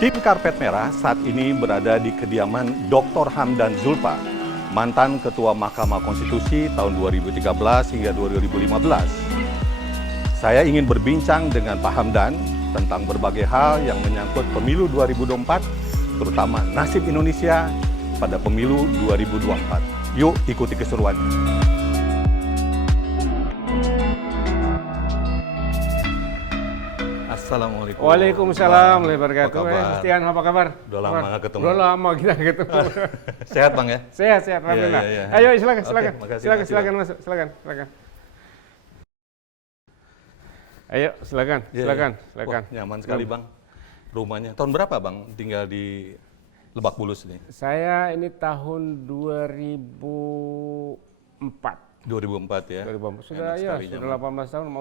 Tim Karpet Merah saat ini berada di kediaman Dr. Hamdan Zulfa, mantan Ketua Mahkamah Konstitusi tahun 2013 hingga 2015. Saya ingin berbincang dengan Pak Hamdan tentang berbagai hal yang menyangkut pemilu 2024, terutama nasib Indonesia pada pemilu 2024. Yuk ikuti keseruannya. Assalamualaikum. Waalaikumsalam warahmatullahi wabarakatuh. Apa kabar? Stian, apa kabar? Udah lama nggak ketemu. Udah lama kita ketemu. Sehat Bang ya? Sehat, alhamdulillah. Iya. Ayo silakan, Oke, silakan. makasih, Silakan Bang. masuk, silakan. Ayo, silakan. Wah, nyaman sekali Bang. Rumahnya. Tahun berapa Bang tinggal di Lebak Bulus ini? Saya ini tahun 2004. 2004 ya? 2004. Sudah Enak ya, sekali sudah nyaman. 18 tahun,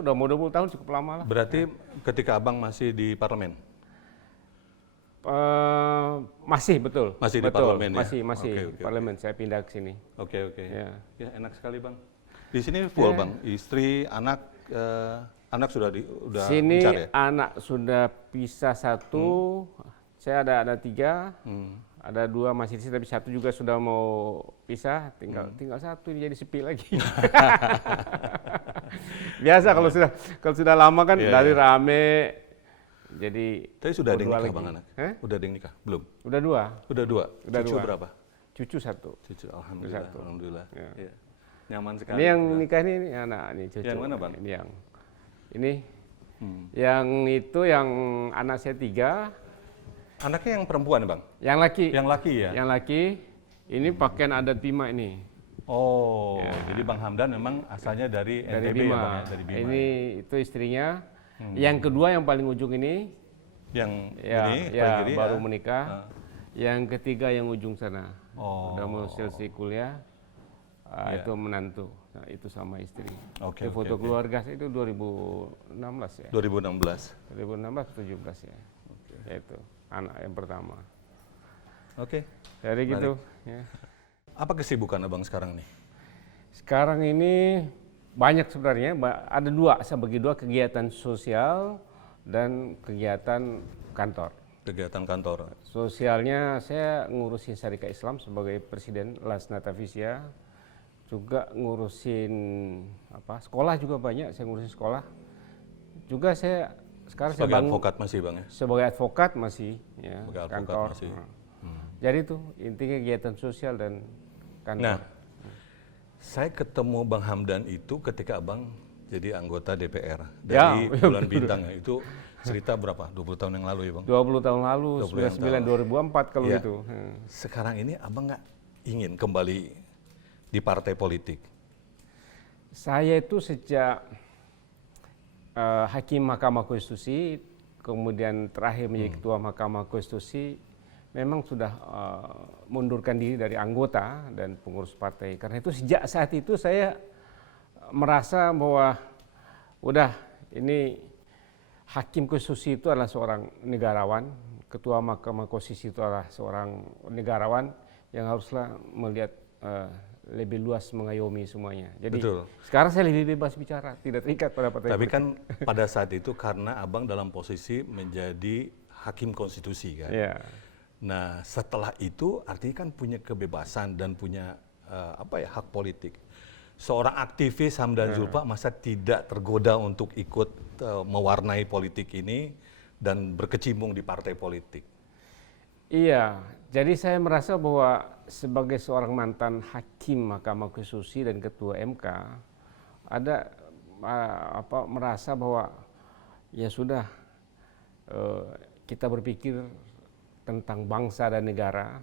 udah mau 20 tahun cukup lama lah. Berarti ketika Abang masih di parlemen? Masih betul. Masih di betul. parlemen ya? Masih Oke. parlemen. Saya pindah ke sini. Oke. Ya. Ya enak sekali Bang. Di sini full Ya. Bang, istri, anak sudah udah Sini mencar ya? anak sudah pisah satu, saya ada tiga, ada dua masih di sini tapi satu juga sudah mau pisah, tinggal satu ini jadi sepi lagi. Biasa kalau sudah lama kan Iya, dari iya. rame, jadi. Tapi sudah ada yang berdua nikah lagi. Bang anak? Hah? Udah ada yang nikah? Belum? Udah dua, Udah dua? Udah Cucu dua. berapa? cucu satu. Cucu, alhamdulillah. Satu. Alhamdulillah. Ya. Iya. Nyaman sekali. Ini yang Udah. nikah ini anak ini cucu. Yang mana, Bang? Ini yang itu yang anak saya tiga. Anaknya yang perempuan Bang? Yang laki. Yang laki ya? Yang laki, ini pakaian adat Bima ini. Oh, jadi Bang Hamdan memang asalnya dari Dari NTB Bima. ya Bang ya? Dari Bima. Ini itu istrinya. Yang kedua yang paling ujung ini, Yang ya, ini ya paling kiri baru ya? menikah. Yang ketiga yang ujung sana. Oh. Udah mau selesai kuliah. Ya. Itu menantu. Nah, itu sama istri. Oke, Itu foto oke. keluarga saya itu 2016 ya. 2016. 2016 17 ya. Ya itu anak yang pertama. Oke. Jadi gitu. Ya. Apa kesibukan Abang sekarang nih? Sekarang ini banyak sebenarnya, ada dua, saya bagi dua, kegiatan sosial dan kegiatan kantor. Kegiatan kantor. Sosialnya saya ngurusin Syarikat Islam sebagai Presiden Lasnata Visya, juga ngurusin sekolah juga banyak, saya ngurusin sekolah. Juga saya sekarang Sebagai saya bangun advokat masih Bang ya? sebagai advokat masih ya, Sebagai advokat kantor. masih. Jadi itu intinya kegiatan sosial dan kantor. Nah, saya ketemu Bang Hamdan itu ketika Abang jadi anggota DPR dari Ya, Bulan betul. Bintang ya. Itu cerita berapa? 20 tahun yang lalu ya Bang? 20 tahun lalu, 20 2004 kalau Iya. itu. Sekarang ini Abang nggak ingin kembali di partai politik? Saya itu sejak Hakim Mahkamah Konstitusi, kemudian terakhir menjadi Ketua Mahkamah Konstitusi, memang sudah mundurkan diri dari anggota dan pengurus partai. Karena itu sejak saat itu saya merasa bahwa udah ini Hakim Konstitusi itu adalah seorang negarawan, Ketua Mahkamah Konstitusi itu adalah seorang negarawan yang haruslah melihat lebih luas mengayomi semuanya. Jadi Betul. sekarang saya lebih bebas bicara, tidak terikat pada partai Tapi politik. kan pada saat itu karena Abang dalam posisi menjadi hakim konstitusi kan. Ya. Nah setelah itu artinya kan punya kebebasan dan punya hak politik. Seorang aktivis Hamdan Zulfa masa tidak tergoda untuk ikut mewarnai politik ini dan berkecimpung di partai politik? Iya, jadi saya merasa bahwa sebagai seorang mantan hakim Mahkamah Konstitusi dan Ketua MK, ada merasa bahwa ya sudah kita berpikir tentang bangsa dan negara,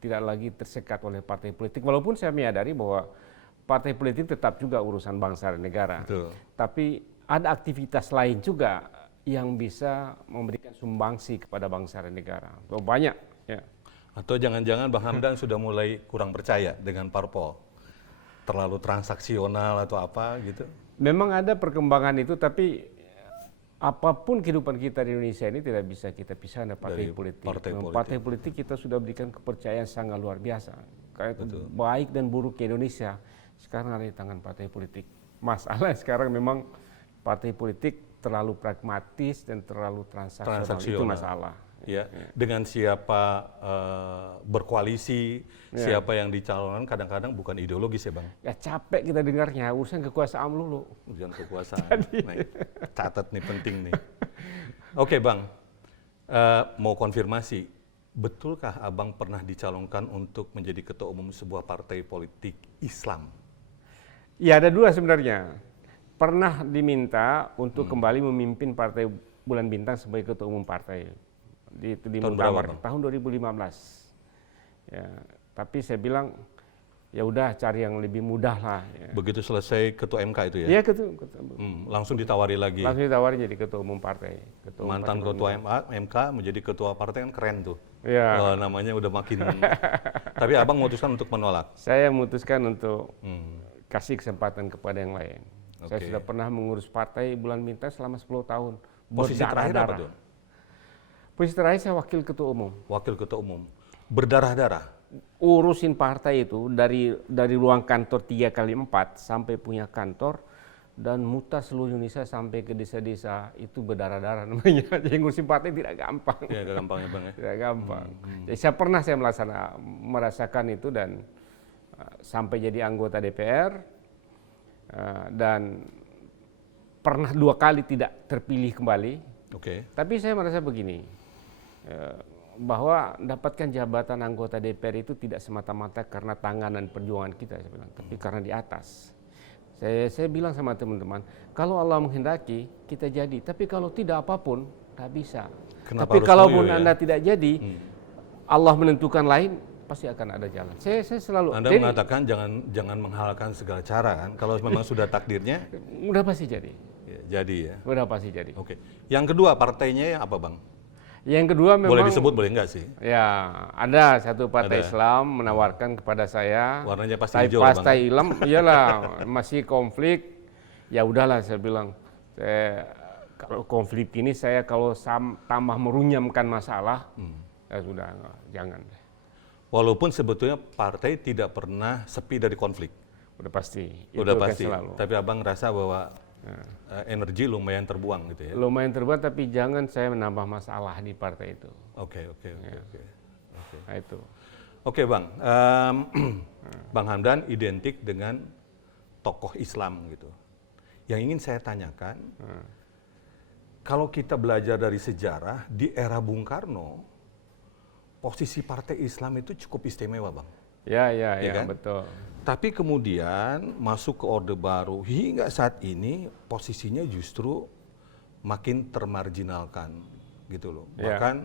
tidak lagi tersekat oleh partai politik. Walaupun saya menyadari bahwa partai politik tetap juga urusan bangsa dan negara. Betul. Tapi ada aktivitas lain juga yang bisa memberikan sumbangsi kepada bangsa dan negara. Banyak. Ya. Atau jangan-jangan Bang Hamdan sudah mulai kurang percaya dengan parpol? Terlalu transaksional atau apa gitu? Memang ada perkembangan itu, tapi apapun kehidupan kita di Indonesia ini tidak bisa kita pisah dari partai Dari politik. partai politik. Partai politik kita sudah berikan kepercayaan sangat luar biasa. Karena itu baik dan buruk ke Indonesia sekarang ada di tangan partai politik. Masalah sekarang memang partai politik terlalu pragmatis dan terlalu transaksional. Itu masalah. Ya, dengan siapa berkoalisi, siapa yang dicalonkan kadang-kadang bukan ideologis ya Bang. Ya capek kita dengarnya, urusan kekuasaan melulu. Ujian kekuasaan. Nah, catat nih penting nih. Oke Bang, mau konfirmasi, betulkah Abang pernah dicalonkan untuk menjadi ketua umum sebuah partai politik Islam? Ya ada dua sebenarnya. Pernah diminta untuk kembali memimpin Partai Bulan Bintang sebagai ketua umum partai. Itu di Tahun berapa, Muktamar, Bang? tahun 2015. Ya, tapi saya bilang ya udah cari yang lebih mudah lah. Ya. Begitu selesai ketua MK itu ya? Iya Langsung ditawari lagi. langsung ditawarin jadi ketua umum partai. Mantan ketua MK menjadi ketua partai kan keren tuh. Ya. Wah, namanya udah makin. Tapi Abang memutuskan untuk menolak. Saya memutuskan untuk kasih kesempatan kepada yang lain. Saya Oke. sudah pernah mengurus partai Bulan Bintang selama 10 tahun. Posisi terakhir apa tuh? Posisi terakhir saya wakil ketua umum. Wakil ketua umum. Berdarah-darah. Urusin partai itu dari ruang kantor 3x4 sampai punya kantor dan mutar seluruh Indonesia sampai ke desa-desa, itu berdarah-darah namanya. Jadi ngurusin partai tidak gampang. Ya, gak gampang ya Bang ya. Tidak gampang. Jadi saya merasakan itu dan sampai jadi anggota DPR dan pernah 2 kali tidak terpilih kembali. Oke. Tapi saya merasa begini, bahwa dapatkan jabatan anggota DPR itu tidak semata-mata karena tangan dan perjuangan kita, saya bilang, tapi karena di atas. Saya bilang sama teman-teman, kalau Allah menghendaki kita jadi, tapi kalau tidak apapun tidak bisa. Kenapa tapi harus kalaupun loyo ya? Anda tidak jadi, Allah menentukan lain, pasti akan ada jalan. Saya selalu. Anda mengatakan jangan menghalalkan segala cara kan? Kalau memang sudah takdirnya, Udah pasti jadi. ya, jadi ya. Udah pasti jadi. Oke. Yang kedua partainya yang apa Bang? Yang kedua memang. Boleh disebut boleh enggak sih? Ya, ada satu partai Ada. Islam menawarkan kepada saya. Warnanya pasti hijau lah, Bang. Partai Islam, iyalah masih konflik. Ya udahlah saya bilang, kalau konflik ini saya kalau tambah merunyamkan masalah, ya sudah jangan. Walaupun sebetulnya partai tidak pernah sepi dari konflik. Udah pasti. Udah Itu kan pasti. selalu. Tapi Abang rasa bahwa energi lumayan terbuang gitu ya. Lumayan terbuat, tapi jangan saya menambah masalah di partai itu. Oke. Nah, itu. Oke Bang, Bang Hamdan identik dengan tokoh Islam gitu. Yang ingin saya tanyakan, kalau kita belajar dari sejarah, di era Bung Karno, posisi partai Islam itu cukup istimewa Bang. Ya, kan? betul. Tapi kemudian masuk ke Orde Baru, hingga saat ini posisinya justru makin termarginalkan gitu loh. Ya. Bahkan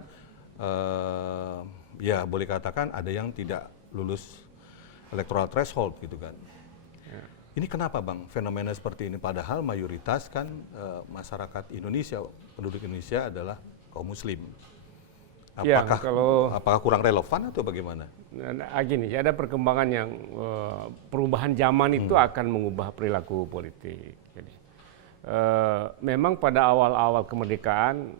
ya boleh katakan ada yang tidak lulus electoral threshold gitu kan. Ya. Ini kenapa Bang fenomena seperti ini? Padahal mayoritas kan masyarakat Indonesia, penduduk Indonesia adalah kaum muslim. Ya, Apakah kurang relevan atau bagaimana? Gini, ada perkembangan yang perubahan zaman itu akan mengubah perilaku politik. Jadi, memang pada awal-awal kemerdekaan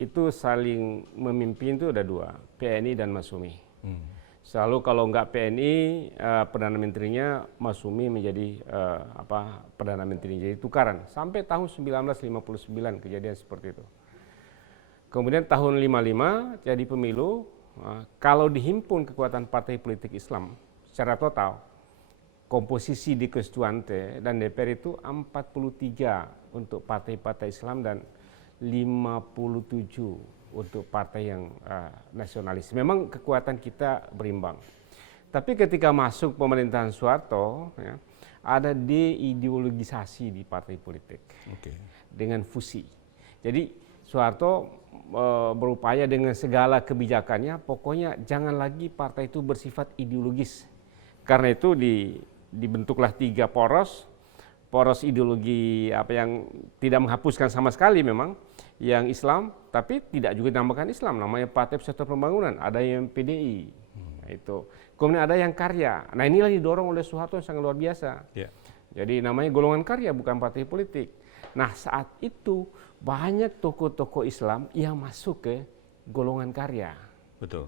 itu saling memimpin itu ada 2, PNI dan Masyumi. Selalu kalau nggak PNI, Perdana Menterinya Masyumi menjadi Perdana Menteri, jadi tukaran. Sampai tahun 1959 kejadian seperti itu. Kemudian tahun 55 jadi pemilu, kalau dihimpun kekuatan partai politik Islam secara total, komposisi di Konstituante dan DPR itu 43 untuk partai-partai Islam dan 57 untuk partai yang nasionalis. Memang kekuatan kita berimbang. Tapi ketika masuk pemerintahan Soeharto, ya, ada deideologisasi di partai politik dengan fusi. Jadi Soeharto berupaya dengan segala kebijakannya, pokoknya jangan lagi partai itu bersifat ideologis. Karena itu dibentuklah 3 poros ideologi yang tidak menghapuskan sama sekali memang yang Islam, tapi tidak juga dinamakan Islam, namanya Partai Persatuan Pembangunan, ada yang PDI. Nah, itu. Kemudian ada yang karya. Nah, inilah didorong oleh Soeharto yang sangat luar biasa. Yeah. Jadi namanya golongan karya, bukan partai politik. Nah, saat itu banyak tokoh-tokoh Islam yang masuk ke golongan karya. Betul.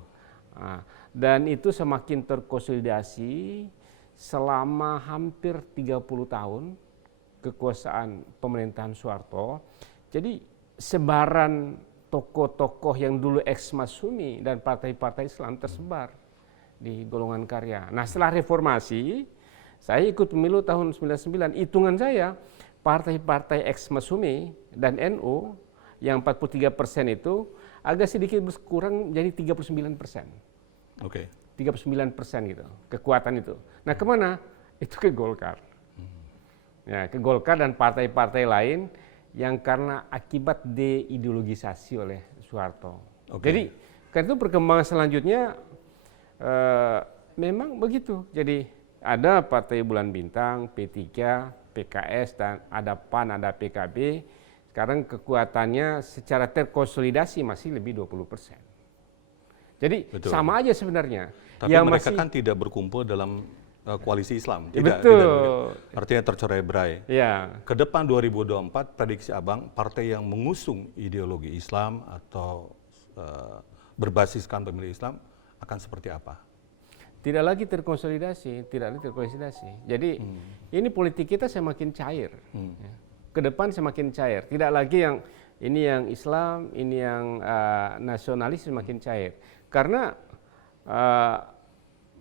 Nah, dan itu semakin terkonsolidasi selama hampir 30 tahun kekuasaan pemerintahan Soeharto. Jadi sebaran tokoh-tokoh yang dulu ex-Masyumi dan partai-partai Islam tersebar di golongan karya. Nah, setelah reformasi, saya ikut pemilu tahun 99. Hitungan saya, partai-partai ex-Masyumi dan NU yang 43% itu agak sedikit berkurang jadi 39%. Oke. 39% gitu, kekuatan itu. Nah, kemana? Itu ke Golkar. Ya, ke Golkar dan partai-partai lain yang karena akibat deideologisasi oleh Soeharto. Oke. Jadi, kan itu perkembangan selanjutnya memang begitu. Jadi, ada Partai Bulan Bintang, P3, PKS, dan ada PAN, ada PKB. Sekarang kekuatannya secara terkonsolidasi masih lebih 20%. Jadi Betul. sama aja sebenarnya. Tapi yang mereka masih, kan tidak berkumpul dalam koalisi Islam. betul. Artinya tercerai-berai. Ya, Ke depan 2024, prediksi Abang, partai yang mengusung ideologi Islam atau berbasiskan pemilih Islam akan seperti apa? tidak lagi terkonsolidasi, Jadi ini politik kita semakin cair. Ya. Ke depan semakin cair. Tidak lagi yang ini yang Islam, ini yang nasionalis semakin cair. Karena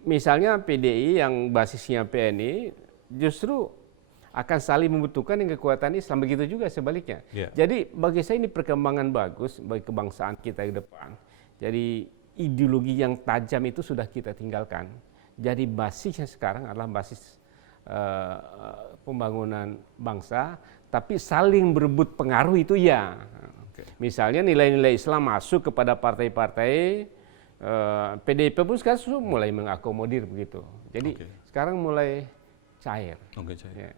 misalnya PDI yang basisnya PNI justru akan saling membutuhkan dengan kekuatan Islam, begitu juga sebaliknya. Yeah. Jadi bagi saya ini perkembangan bagus bagi kebangsaan kita ke depan. Jadi ideologi yang tajam itu sudah kita tinggalkan. Jadi basisnya sekarang adalah basis pembangunan bangsa, tapi saling berebut pengaruh itu ya. Misalnya nilai-nilai Islam masuk kepada partai-partai, PDIP pun sekarang sudah mulai mengakomodir begitu. Jadi sekarang mulai cair. Oke, cair. Ya.